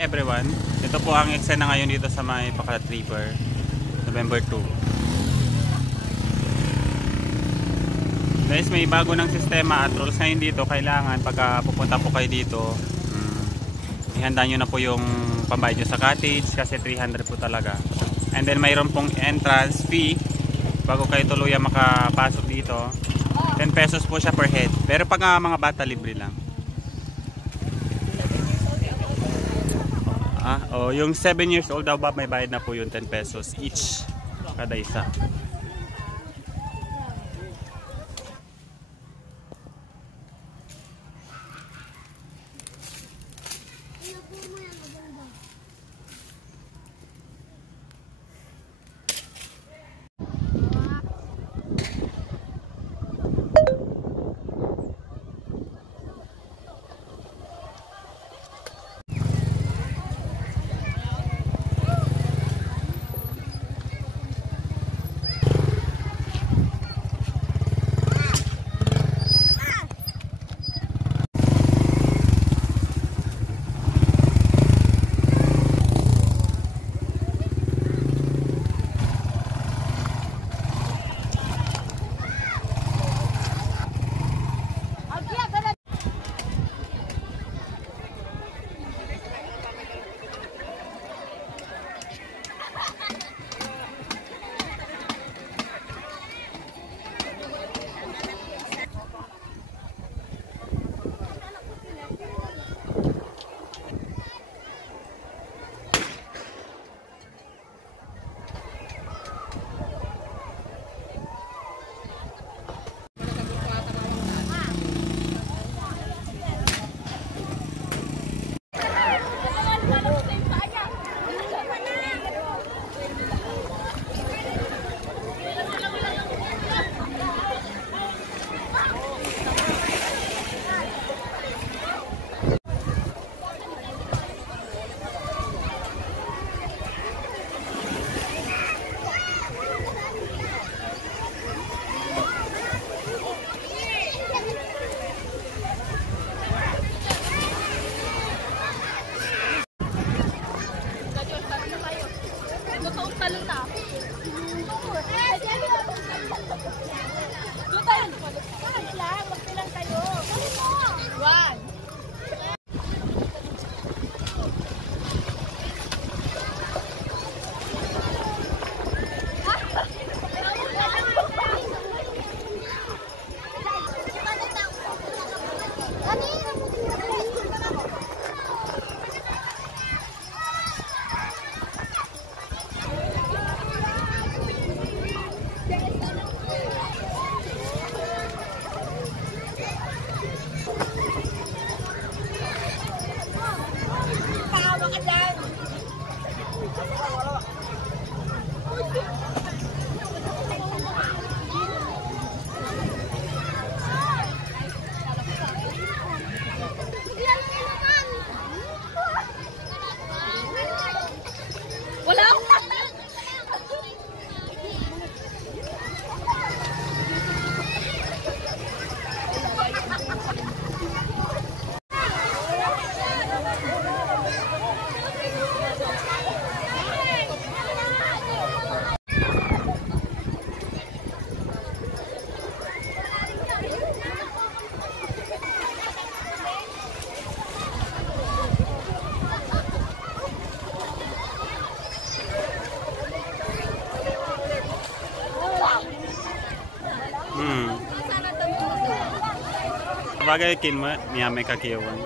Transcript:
Everyone, ito po ang eksena ngayon dito sa may Bacarat River, November 2. Guys, may bago ng sistema at rules ngayon dito. Kailangan pagka pupunta po kayo dito, ihanda nyo na po yung pambayad nyo sa cottage kasi 300 po talaga. And then mayroon pong entrance fee bago kayo tuluyan makapasok dito. 10 pesos po siya per head. Pero pag mga bata, libre lang. Yung 7 years old daw ba, may bayad na po yung 10 pesos each kada isa. Bagay kin mo, niya may kakiyawan.